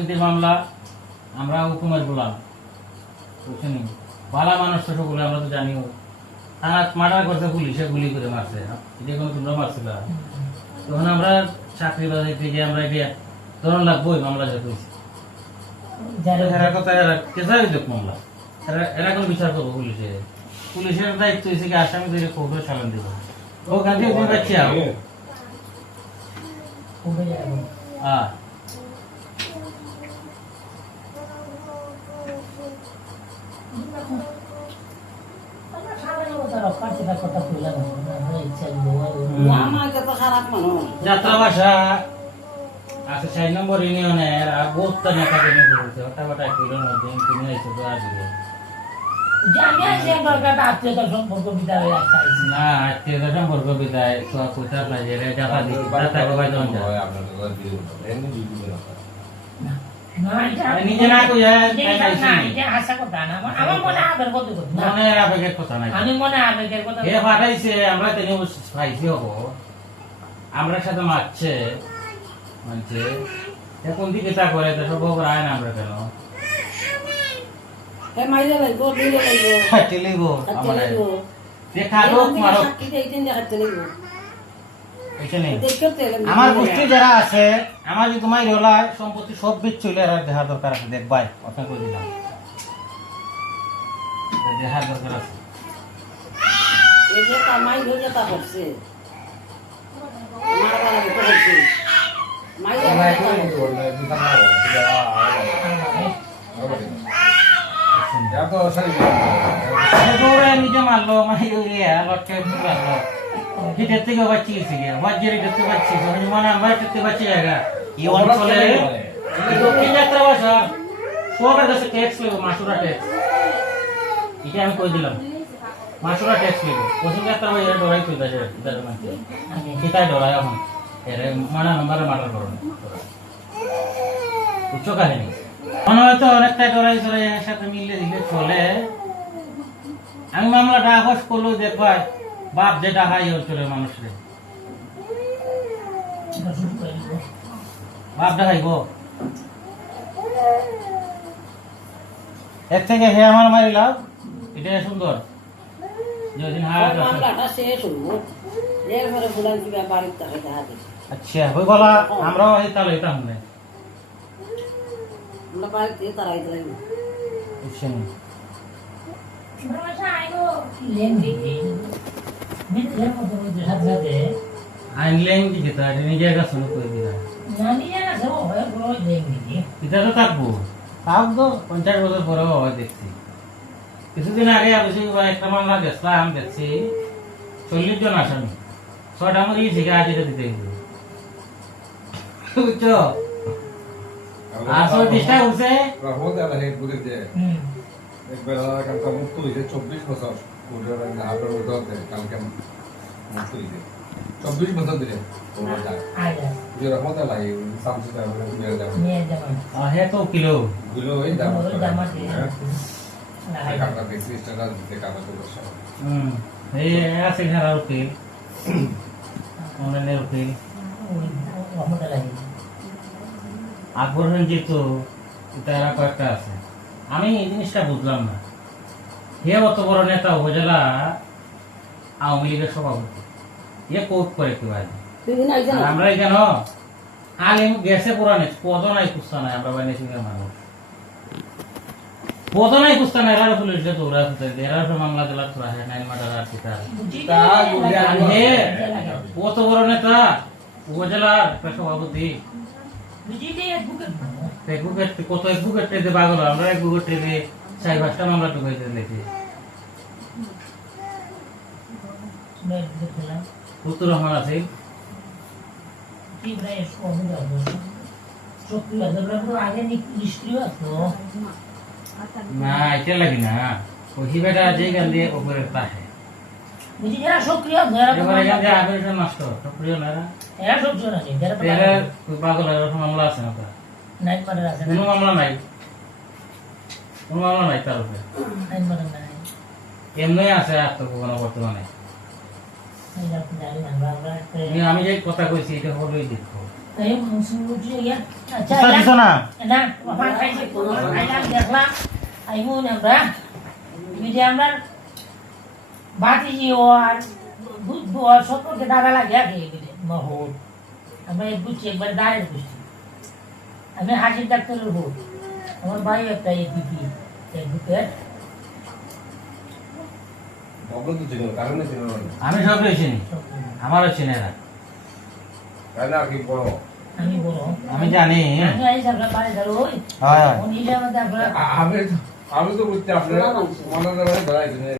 রাজনীতির মামলা আমরা হুকুমের গোলাম, বুঝছেন? ভালো মানুষ তো সকলে আমরা তো জানিও। থানা মার্ডার করছে, পুলিশে গুলি করে মারছে, এটা কোনো তোমরা মারছিল? তখন আমরা চাকরি বাজাইতে গিয়ে আমরা এটা ধরন লাগবোই মামলা যেতে এরা কথা এরা কেসারি দেখ মামলা এরা কোনো বিচার করবো পুলিশে। পুলিশের দায়িত্ব হয়েছে কি আসামি ধরে খবরে চালান দিব। ওখান থেকে তুমি পাচ্ছি যাত্রা ভাষা আছে 6 নম্বর ইউনিয়নের বহুত নেতাকে নিয়ে বলছে হঠাৎ কইলেন দিন তুমি আইছো তো আসবে জানি আছে বড়টা আত্মীয়তা সম্পর্ক বিদায় একটা না আত্মীয়তা সম্পর্ক বিদায় তো কোথায় লাগে রে জায়গা দিই দাতা কই জন যায় আপনাদের ঘর দিয়ে এমনি দিদি না নিজে না কই না এটা আশা কথা না আমার মনে আবেগের কথা না মনে আবেগের কথা নাই আমি মনে আবেগের কথা এ ফাটাইছে আমরা তেনে পাইছি হবো আমরা সাথে মারছে মানছে এখন দিকে তা করে তো সব রায় না আমরা কেন এ মাইলে লাগবো দিলে লাগবো কাটে লইবো আমারে দেখা লোক মারো কি দেইতেন দেখাতে লাগবো এখানে দেখতে আমার গোষ্ঠী যারা আছে আমার যদি তোমার রলা সম্পত্তি সব বেচ চলে আর দেখা দরকার আছে দেখ ভাই কথা কই দিলাম দেখা দরকার আছে এই যে কামাই হয়ে যেটা করছে আমার বাবা তো করছে মাইলে নিজে মারলো লটকে মারলো হিটের থেকে বাচ্চি গেছে বাজ্যের হিটের থেকে বাচ্চি মানে আমরা হিটের থেকে বাচ্চি জায়গা এই অঞ্চলে দক্ষিণ যাত্রা ভাষা সবার কাছে ট্যাক্স নেবো মাসুরা ট্যাক্স এটা আমি কই দিলাম মাসুরা ট্যাক্স নেবো পশ্চিম যাত্রা ভাষা ডরাই তুই কিতায় ডরাই এখন এর মানা নম্বরে মার্ডার করো উচ্চ কাহিনী মনে হয়তো অনেকটা ডরাই চলে এর সাথে মিলে দিলে চলে আমি মামলাটা আহস করলো দেখবাই বাপ যে ডাকাই অঞ্চলের মানুষের বাপ ডাকাইব এর থেকে হে আমার মারি লাভ এটা সুন্দর যেদিন আচ্ছা ওই বলা আমরাও এই তাহলে এটা শুনে আইনলেন কি যেটা নিজে কাছে করে দিলা এটা তো থাকবো থাকবো 50 বছর পরেও হয় দেখছি কিছুদিন আগে একটা মামলা গেছিলাম দেখছি 40 জন আসামি 6টা মরি থেকে আজকে দিতে বুঝছো আসল চেষ্টা করছে একবার কালকে মুক্ত হয়েছে 24 বছর আপনার মধ্যে কালকে মুক্ত হয়েছে 24 বছর দিলে হে তো কিলো এই আছে ঘরের উকিল অনলাইনের উকিল আকবর যেত তারা কয়েকটা আছে আমি এই জিনিসটা বুঝলাম না হে অত বড় নেতা উপজেলা আওয়ামী লীগের সভাপতি এ কোর্ট করে কি ভাই আমরা কেন আলে গেছে পুরানে পদ নাই কুস্তা নাই আমরা বাইনে সিংহ মানুষ পদ নাই কুস্তা নাই এরা পুলিশ যে তোরা এরা মামলা দিলা তোরা হ্যাঁ নাইন মার্ডার আর কিতা হে কত বড় নেতা উপজেলার সভাপতি কত এক বুকের ট্রেনে বাগল আমরা এক বুকের ট্রেনে 4-5টা মামলা ঢুকাইতে দেখি উত্তর রহমান আছে না এটা লাগি না ওই বেটা যে গান দিয়ে উপরে তাহে সক্রিয় নষ্ট সক্রিয় না এরা পাগল মামলা আছে না কোনো মামলা নাই কোনো মামলা নাই তার উপরে এমনি আছে আত্মগোপন বর্তমানে আমি যে কথা কইছি এটা হলোই দেখো এই মুসলিম ইয়া আচ্ছা উস্তাদ দিছো না না বাবা খাইছে আইলাম দেখলাম আইমু আমরা মিডিয়া আমরা বাতি জিও আর দুধ দোয়া সকলকে দাদা লাগে খেয়ে গেলে মহল আমি বুঝছি একবার দাঁড়িয়ে বুঝছি আমি হাজির ডাক্তারের হোক আমার ভাই একটা এই দিদি এক বুকের বগল তো ছিল কারণে ছিল না আমি সব চিনি আমারও চিনে না তাই না কি বড় আমি বড় আমি জানি আমি আইসা আমরা বাড়ি ধরো ওই হয় হয় উনি আমরা আমি তো বুঝতে আপনারা মনে ধরাই